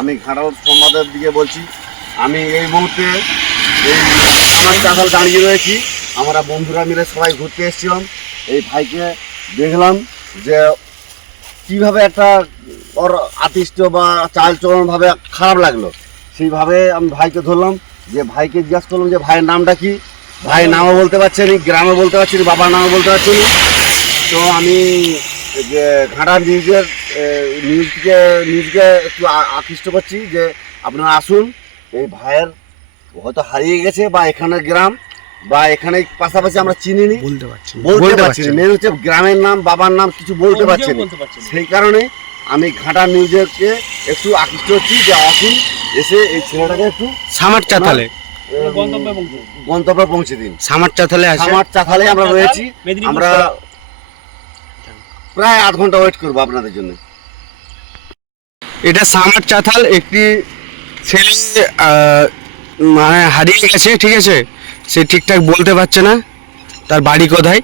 আমি ঘাটাল সংবাদের দিকে বলছি, আমি এই মুহূর্তে এই আমার দাঁড়িয়ে রয়েছি। আমরা বন্ধুরা মিলে সবাই ঘুরতে এসেছিলাম। এই ভাইকে দেখলাম যে কীভাবে একটা ওর আতিষ্ঠ বা চালচলনভাবে খারাপ লাগল। সেইভাবে আমি ভাইকে ধরলাম, যে ভাইকে জিজ্ঞাসা করলাম যে ভাইয়ের নামটা কি? ভাইয়ের নামও বলতে পারছে না গ্রামে বলতে পারছি বাবার নামও বলতে পারছি তো আমি যে ঘাটা নিউজের নিউজকে নিউজকে একটু আকৃষ্ট করছি যে আপনারা আসুন এই ভাইয়ের হয়তো হারিয়ে গেছে বা এখানে গ্রাম বা এখানে পাশাপাশি আমরা চিনিনি বলতে পারছি না। বলতে বলতে পারছি পারছি না না। মেন হচ্ছে গ্রামের নাম বাবার নাম কিছু বলতে পারছি বলতে পারছি। সেই কারণে আমি ঘাটা নিউজেরকে একটু আকৃষ্ট হচ্ছি যে আসুন এসে এই ছেলেটাকে একটু সামার চাতালে গন্তব্যে পৌঁছে। দিন সামার চাতালে আছে আমার চাথালে আমরা রয়েছি আমরা প্রায় আধ ঘণ্টা ওয়েট করব আপনাদের জন্য। এটা সামার চাথাল একটি ছেলে মানে হারিয়ে গেছে ঠিক আছে? সে ঠিকঠাক বলতে পারছে না। তার বাড়ি কোথায়?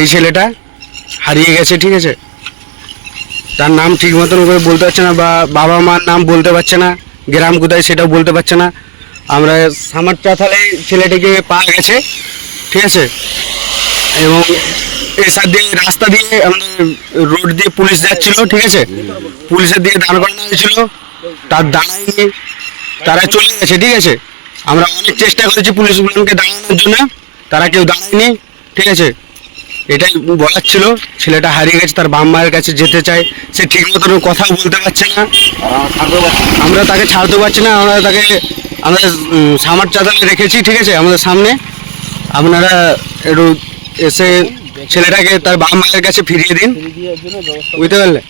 এই ছেলেটা হারিয়ে গেছে ঠিক আছে? তার নাম ঠিক মতন করে বলতে পারছে না বা বাবা মার নাম বলতে পারছে না গ্রাম কোথায় সেটাও বলতে পারছে না। আমরা সামার চাতালে ছেলেটিকে পাওয়া গেছে ঠিক আছে? এবং এই সাইড দিয়ে, রাস্তা দিয়ে, আমাদের রোড দিয়ে পুলিশ যাচ্ছিল, ঠিক আছে? পুলিশের দিকে দাঁড় করানো হয়েছিল। তার দাঁড়ায়নি, তারা চলে গেছে, ঠিক আছে? আমরা অনেক চেষ্টা করেছি পুলিশগুলোকে দাঁড়ানোর জন্য, তারা কেউ দাঁড়ায়নি, ঠিক আছে? এটাই বলার ছিল। ছেলেটা হারিয়ে গেছে, তার বাম মায়ের কাছে যেতে চায়, সে ঠিক মতন কথা বলতে পারছে না। আমরা তাকে ছাড়তে পারছি না, আমরা তাকে, আমরা সামার চাদরে রেখেছি, ঠিক আছে, আমাদের সামনে। আপনারা একটু এসে ছেলেটাকে তার বাবা মায়ের কাছে ফিরিয়ে দিন। বুঝতে পারলে?